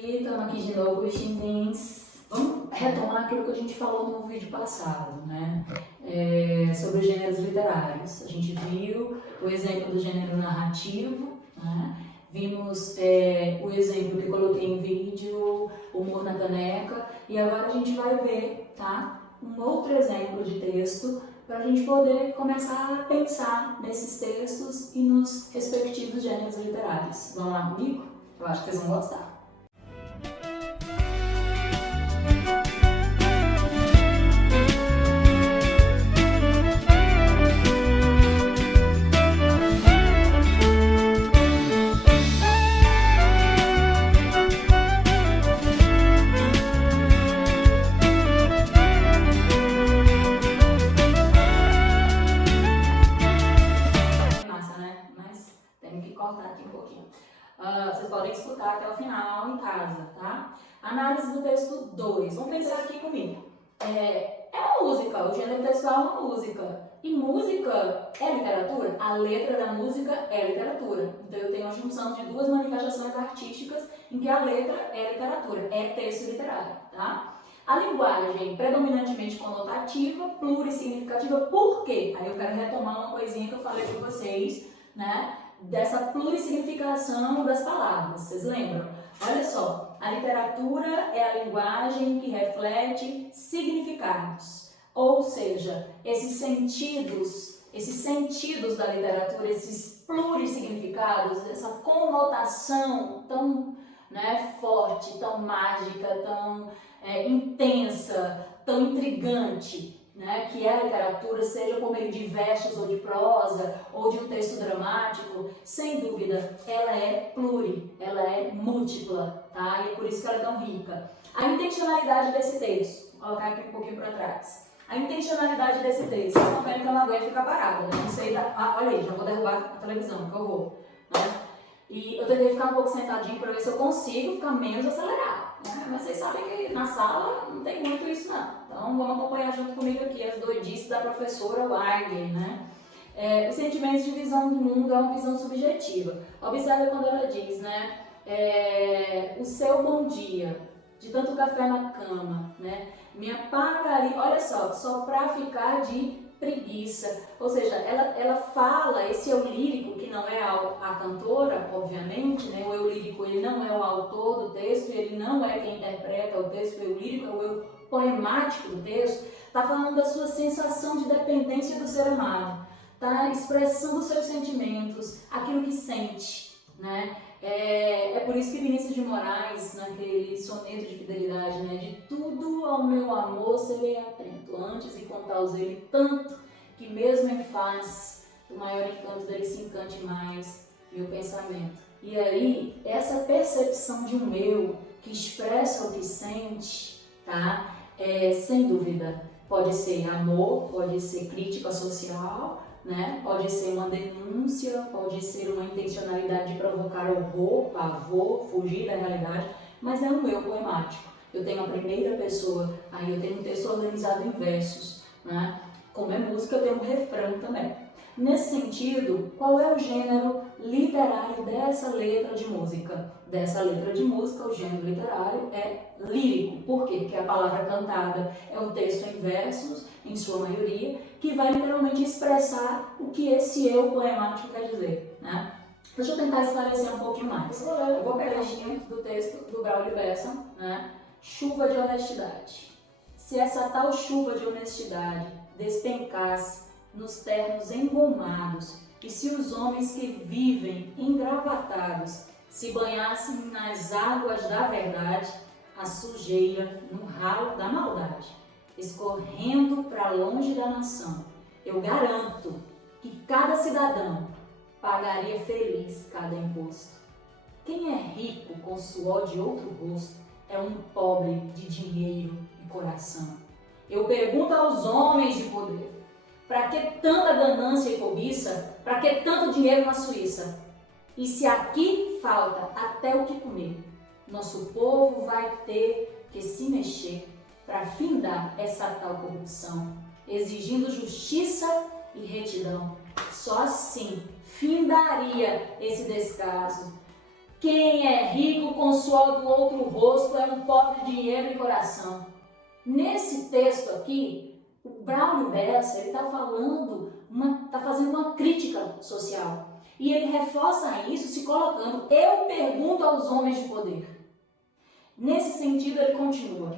E estamos aqui de novo, bichinhos. Vamos retomar aquilo que a gente falou no vídeo passado, né? Sobre os gêneros literários. A gente viu o exemplo do gênero narrativo, né? Vimos o exemplo que coloquei em vídeo, humor na caneca, e agora a gente vai ver, tá? Um outro exemplo de texto para a gente poder começar a pensar nesses textos e nos respectivos gêneros literários. Vamos lá comigo? Eu acho que vocês vão gostar. Cortar aqui um pouquinho. Vocês podem escutar até o final em casa, tá? Análise do texto 2. Vamos pensar aqui comigo. É uma música, o gênero textual é uma música. E música é literatura? A letra da música é literatura. Então eu tenho a junção de duas manifestações artísticas em que a letra é literatura, é texto literário, tá? A linguagem predominantemente conotativa, plurissignificativa, por quê? Aí eu quero retomar uma coisinha que eu falei com vocês, né? Dessa plurissignificação das palavras, vocês lembram? Olha só, a literatura é a linguagem que reflete significados, ou seja, esses sentidos da literatura, esses plurissignificados, essa conotação tão forte, tão mágica, tão intensa, tão intrigante, que é a literatura, seja por meio de versos ou de prosa, ou de um texto dramático, sem dúvida, ela é ela é múltipla, tá? E é por isso que ela é tão rica. A intencionalidade desse texto, vou colocar aqui um pouquinho para trás. A intencionalidade desse texto, vocês estão vendo que eu não aguento ficar parada, né? Não sei, olha aí, já vou derrubar a televisão, que horror, né? E eu tentei ficar um pouco sentadinho para ver se eu consigo ficar menos acelerado. Mas vocês sabem que na sala não tem muito isso não. Então vamos acompanhar junto comigo aqui as doidices da professora Wagner, né? Os sentimentos de visão do mundo é uma visão subjetiva. Observe quando ela diz, né? O seu bom dia, de tanto café na cama, né? Me apagaria, olha só pra ficar de preguiça. Ou seja, ela fala, esse eu lírico, que não é a cantora, obviamente, né? O eu lírico, ele não é o autor do texto, ele não é quem interpreta o texto, o eu lírico é o eu poemático do texto, está falando da sua sensação de dependência do ser amado, está expressando os seus sentimentos, aquilo que sente, né? É por isso que Vinícius de Moraes, naquele soneto de fidelidade, né? De tudo ao meu amor serei atento, antes e quanto ele tanto, que mesmo em face do maior encanto dele se encante mais meu pensamento. E aí, essa percepção de um eu que expressa o que sente, tá? Sem dúvida, pode ser amor, pode ser crítica social, né? Pode ser uma denúncia, pode ser uma intencionalidade de provocar horror, pavor, fugir da realidade, mas é um eu poemático. Eu tenho a primeira pessoa, aí eu tenho um texto organizado em versos, né? Como é música, eu tenho um refrão também. Nesse sentido, qual é o gênero literário dessa letra de música? Dessa letra de música, o gênero literário é lírico. Por quê? Porque a palavra cantada é um texto em versos, em sua maioria, que vai literalmente expressar o que esse eu poemático quer dizer, né? Deixa eu tentar esclarecer um pouquinho mais. Eu vou pegar do texto do Braulio Bessa, né? Chuva de honestidade. Se essa tal chuva de honestidade despencasse nos ternos engomados, e se os homens que vivem engravatados se banhassem nas águas da verdade, a sujeira no ralo da maldade, escorrendo para longe da nação, eu garanto que cada cidadão pagaria feliz cada imposto. Quem é rico com suor de outro rosto é um pobre de dinheiro e coração. Eu pergunto aos homens de poder, para que tanta ganância e cobiça? Para que tanto dinheiro na Suíça? E se aqui falta até o que comer, nosso povo vai ter que se mexer para findar essa tal corrupção, exigindo justiça e retidão. Só assim findaria esse descaso, Quem é rico com o suor do outro rosto é um pobre de dinheiro e coração. Nesse texto aqui, o Braulio Bessa está fazendo uma crítica social. E ele reforça isso se colocando: eu pergunto aos homens de poder. Nesse sentido, ele continua: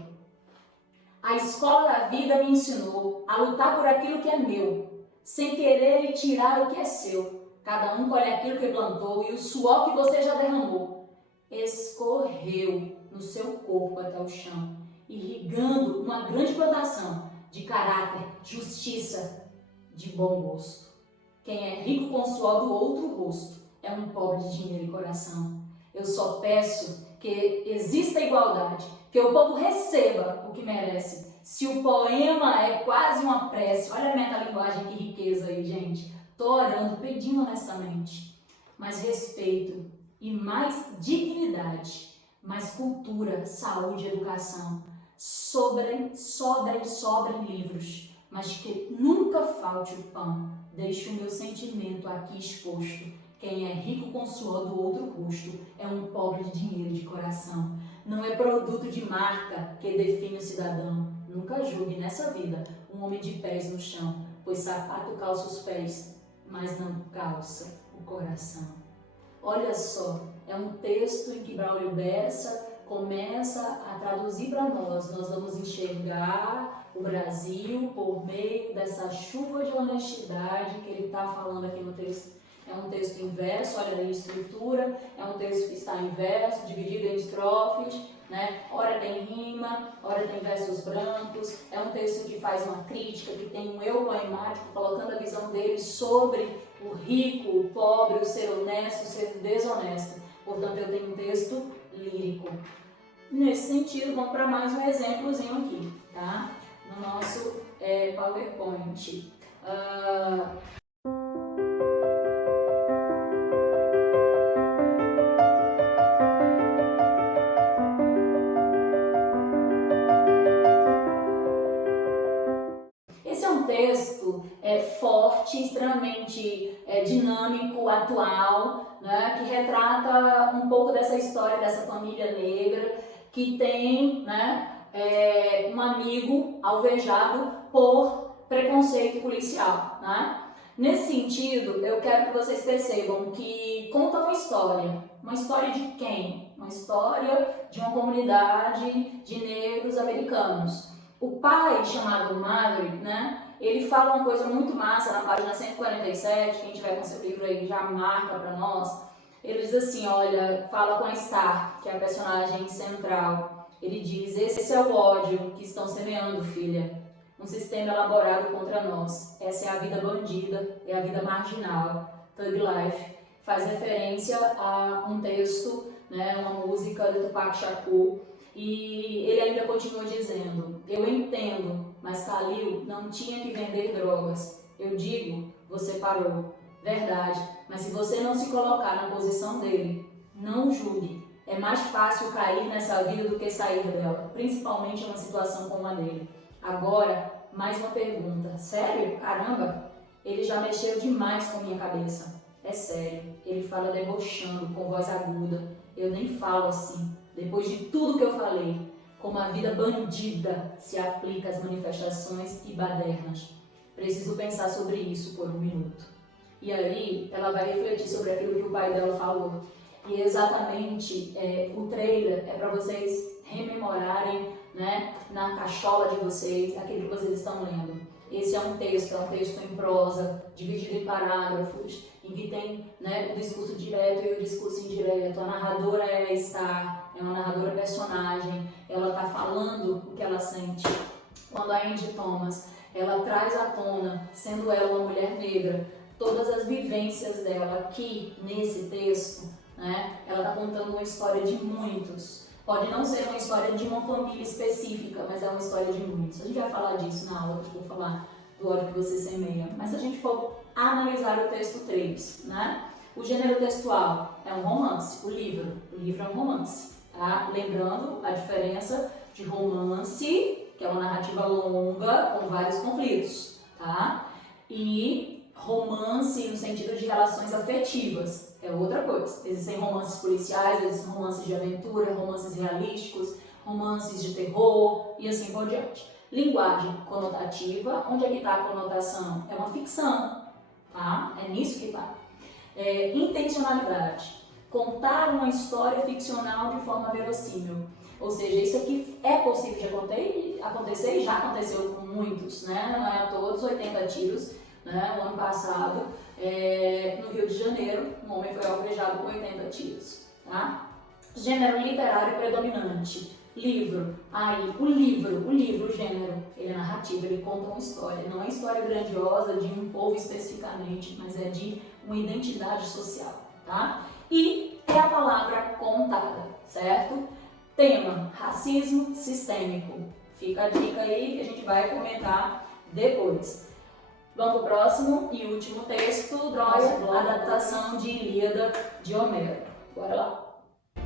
a escola da vida me ensinou a lutar por aquilo que é meu, sem querer lhe tirar o que é seu. Cada um colhe aquilo que plantou e o suor que você já derramou escorreu no seu corpo até o chão, irrigando uma grande plantação de caráter, justiça, de bom gosto. Quem é rico com o suor do outro rosto é um pobre de dinheiro e coração. Eu só peço que exista igualdade, que o povo receba o que merece. Se o poema é quase uma prece, olha a metalinguagem, que riqueza aí, gente. Estou orando, pedindo honestamente, mais respeito e mais dignidade, mais cultura, saúde e educação. Sobrem livros, mas que nunca falte o pão. Deixe o meu sentimento aqui exposto. Quem é rico com o suor do outro rosto é um pobre de dinheiro de coração. Não é produto de marca que define o cidadão. Nunca julgue nessa vida um homem de pés no chão, pois sapato calça os pés, mas não calça o coração. Olha só, é um texto em que Braulio Bessa começa a traduzir para nós. Nós vamos enxergar o Brasil por meio dessa chuva de honestidade que ele está falando aqui no texto. É um texto em verso, olha aí a estrutura, é um texto que está em verso, dividido em estrofes, né? Ora tem rima, ora tem versos brancos. É um texto que faz uma crítica, que tem um eu poemático, colocando a visão dele sobre o rico, o pobre, o ser honesto, o ser desonesto. Portanto, eu tenho um texto lírico. Nesse sentido, vamos para mais um exemplozinho aqui, tá? No nosso PowerPoint. Texto forte, extremamente dinâmico, atual, né, que retrata um pouco dessa história dessa família negra que tem, né, um amigo alvejado por preconceito policial, né? Nesse sentido, eu quero que vocês percebam que conta uma história de quem? Uma história de uma comunidade de negros americanos. O pai, chamado Maverick, né, ele fala uma coisa muito massa na página 147, quem tiver com seu livro aí já marca para nós. Ele diz assim, olha, fala com a Star, que é a personagem central. Ele diz: esse é o ódio que estão semeando, filha. Um sistema elaborado contra nós. Essa é a vida bandida, é a vida marginal. Thug Life faz referência a um texto, né, uma música do Tupac Shakur. E ele ainda continua dizendo: eu entendo, mas Khalil não tinha que vender drogas. Eu digo, você parou. Verdade, mas se você não se colocar na posição dele, não julgue. É mais fácil cair nessa vida do que sair dela, principalmente em uma situação como a dele. Agora, mais uma pergunta. Sério? Caramba, ele já mexeu demais com minha cabeça. É sério, ele fala debochando, com voz aguda. Eu nem falo assim. Depois de tudo que eu falei, como a vida bandida se aplica às manifestações e badernas. Preciso pensar sobre isso por um minuto. E aí, ela vai refletir sobre aquilo que o pai dela falou. E exatamente, o trailer é para vocês rememorarem, né, na cachola de vocês, aquilo que vocês estão lendo. Esse é um texto em prosa, dividido em parágrafos, em que tem, né, o discurso direto e o discurso indireto. A narradora é a Star, é uma narradora personagem, ela está falando o que ela sente. Quando a Angie Thomas, ela traz à tona, sendo ela uma mulher negra, todas as vivências dela aqui nesse texto, né, ela está contando uma história de muitos. Pode não ser uma história de uma família específica, mas é uma história de muitos. A gente vai falar disso na aula que eu vou falar do ódio que você semeia. Mas se a gente for analisar o texto 3, né? O gênero textual é um romance, o livro é um romance, tá? Lembrando a diferença de romance, que é uma narrativa longa com vários conflitos, tá? E romance no sentido de relações afetivas, é outra coisa. Existem romances policiais, existem romances de aventura, romances realísticos, romances de terror e assim por diante. Linguagem conotativa, onde é que está a conotação? É uma ficção, tá? É nisso que está. Intencionalidade, contar uma história ficcional de forma verossímil. Ou seja, isso aqui é possível de acontecer e já aconteceu com muitos, né? Não é a todos 80 tiros, né? No ano passado, no Rio de Janeiro, um homem foi alvejado com 80 tiros, tá? Gênero literário predominante. Livro. Aí, o gênero, ele é narrativo, ele conta uma história. Não é história grandiosa de um povo especificamente, mas é de uma identidade social, tá? E é a palavra contada, certo? Tema, racismo sistêmico. Fica a dica aí que a gente vai comentar depois. Vamos para o próximo e último texto, Troia, adaptação de Ilíada de Homero. Bora lá.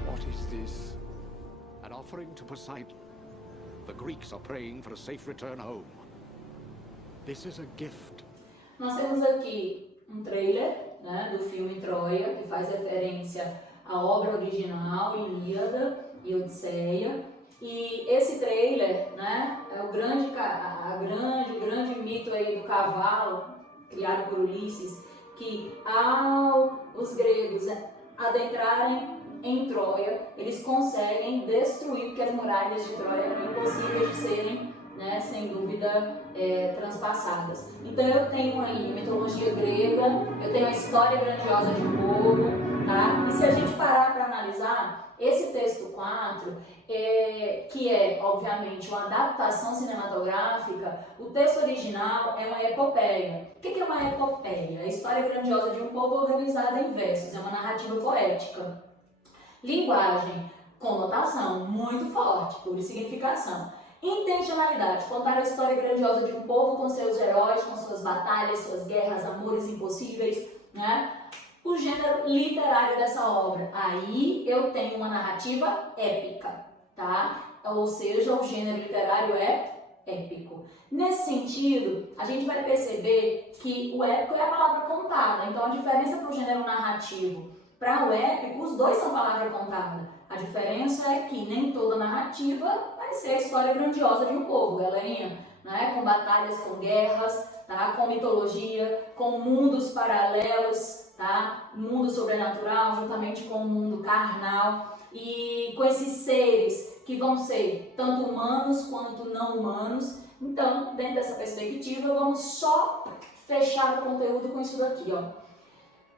What is this? An offering to Poseidon. The Greeks are praying for a safe return home. This is a gift. Nós temos aqui um trailer, né, do filme Troia, que faz referência à obra original, Ilíada e Odisseia. E esse trailer, né, é o grande mito aí do cavalo, criado por Ulisses, que ao os gregos adentrarem em Troia, eles conseguem destruir, porque as muralhas de Troia eram impossíveis de serem, né, sem dúvida, transpassadas. Então eu tenho aí a mitologia grega, eu tenho a história grandiosa de um povo, tá? E se a gente parar para analisar, esse texto 4, que é, obviamente, uma adaptação cinematográfica, o texto original é uma epopeia. O que é uma epopeia? É a história grandiosa de um povo organizada em versos, é uma narrativa poética. Linguagem, conotação, muito forte, significação. Intencionalidade, contar a história grandiosa de um povo com seus heróis, com suas batalhas, suas guerras, amores impossíveis, né? O gênero literário dessa obra, aí eu tenho uma narrativa épica, tá? Ou seja, o gênero literário é épico. Nesse sentido, a gente vai perceber que o épico é a palavra contada, então a diferença para o gênero narrativo para o épico, os dois são palavra contada. A diferença é que nem toda narrativa vai ser a história grandiosa de um povo, galerinha, né? Com batalhas, com guerras, tá? Com mitologia, com mundos paralelos, tá? Mundo sobrenatural juntamente com o mundo carnal e com esses seres que vão ser tanto humanos quanto não humanos. Então, dentro dessa perspectiva, vamos só fechar o conteúdo com isso daqui, ó.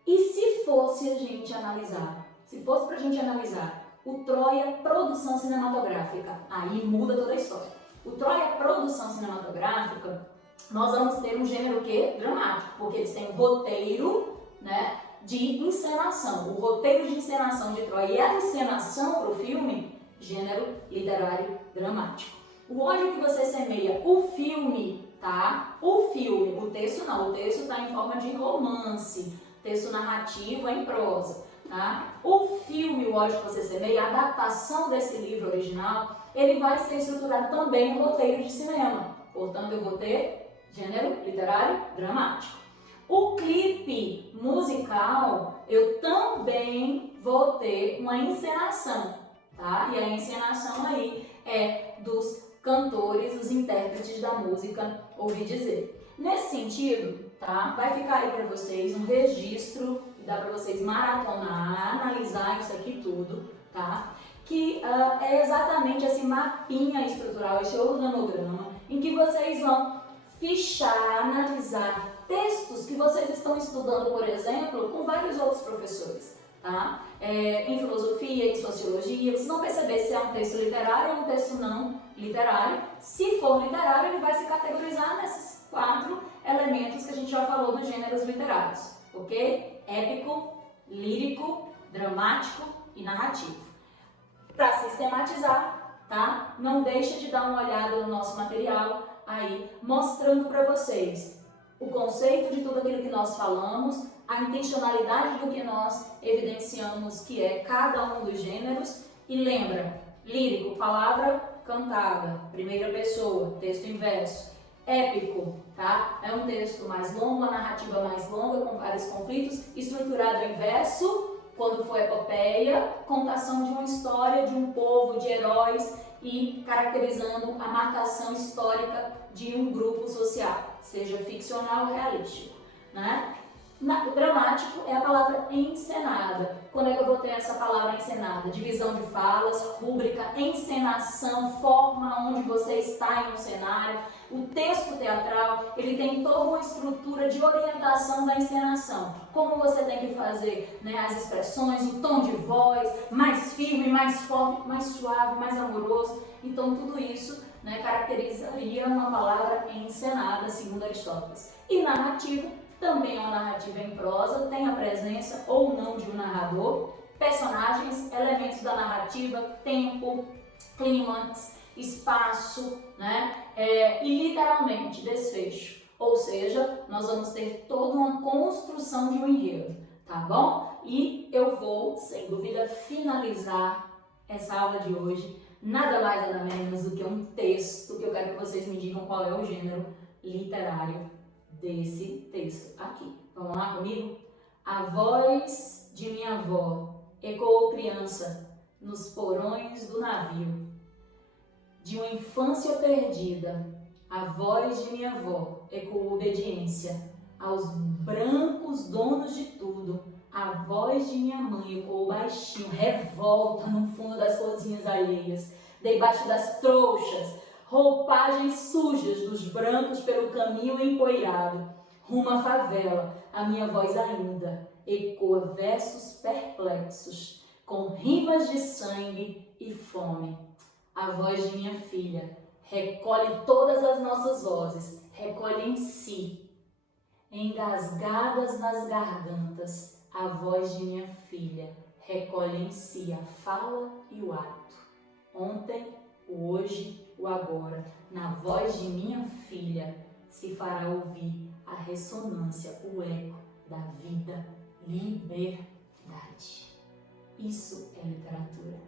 E se fosse a gente analisar, se fosse pra gente analisar o Troia produção cinematográfica, aí muda toda a história. O Troia produção cinematográfica, nós vamos ter um gênero que dramático, porque eles têm um roteiro, né, de encenação. O roteiro de encenação de Troia e a encenação para o filme, gênero literário dramático. O ódio que você semeia, o filme, tá? O filme, o texto não, o texto está em forma de romance, texto narrativo em prosa, tá? O filme, o ódio que você semeia, a adaptação desse livro original, ele vai ser estruturado também no roteiro de cinema. Portanto, eu vou ter gênero literário dramático. O clipe musical, eu também vou ter uma encenação, tá? E a encenação aí é dos cantores, os intérpretes da música, ouvi dizer. Nesse sentido, tá? Vai ficar aí para vocês um registro, dá para vocês maratonar, analisar isso aqui tudo, tá? Que é exatamente esse mapinha estrutural, esse organograma, em que vocês vão fichar, analisar textos que vocês estão estudando, por exemplo, com vários outros professores, tá? Em filosofia, em sociologia, vocês vão perceber se é um texto literário ou um texto não literário. Se for literário, ele vai se categorizar nesses 4 elementos que a gente já falou dos gêneros literários, ok? Épico, lírico, dramático e narrativo. Para sistematizar, tá? Não deixe de dar uma olhada no nosso material aí, mostrando para vocês o conceito de tudo aquilo que nós falamos, a intencionalidade do que nós evidenciamos que é cada um dos gêneros. E lembra, lírico, palavra cantada, primeira pessoa, texto em verso. épico, tá? É um texto mais longo, uma narrativa mais longa, com vários conflitos, estruturado em verso, quando for epopeia, contação de uma história, de um povo, de heróis e caracterizando a marcação histórica de um grupo social, seja ficcional ou realístico, né? O dramático é a palavra encenada. Quando é que eu vou ter essa palavra encenada? Divisão de falas, rúbrica, encenação, forma onde você está em um cenário. O texto teatral, ele tem toda uma estrutura de orientação da encenação. Como você tem que fazer, né, as expressões, o tom de voz, mais firme, mais forte, mais suave, mais amoroso. Então tudo isso, né, caracterizaria uma palavra encenada, segundo Aristóteles. E narrativo também é uma narrativa em prosa, tem a presença ou não de um narrador, personagens, elementos da narrativa, tempo, clímax, espaço, né? E literalmente desfecho. Ou seja, nós vamos ter toda uma construção de um enredo, tá bom? E eu vou, sem dúvida, finalizar essa aula de hoje, nada mais nada menos do que um texto que eu quero que vocês me digam qual é o gênero literário desse texto aqui. Vamos lá comigo? A voz de minha avó ecoou criança nos porões do navio. De uma infância perdida, a voz de minha avó ecoou obediência aos brancos donos de tudo. A voz de minha mãe ecoou baixinho, revolta no fundo das cozinhas alheias, debaixo das trouxas, roupagens sujas dos brancos pelo caminho empoeirado. Rumo à favela, a minha voz ainda ecoa versos perplexos, com rimas de sangue e fome. A voz de minha filha recolhe todas as nossas vozes, recolhe em si, engasgadas nas gargantas. A voz de minha filha recolhe em si a fala e o ato. Ontem, o hoje, o agora, na voz de minha filha se fará ouvir a ressonância, o eco da vida, liberdade. Isso é literatura.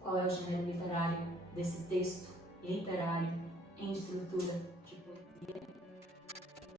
Qual é o gênero literário desse texto literário em estrutura de poesia?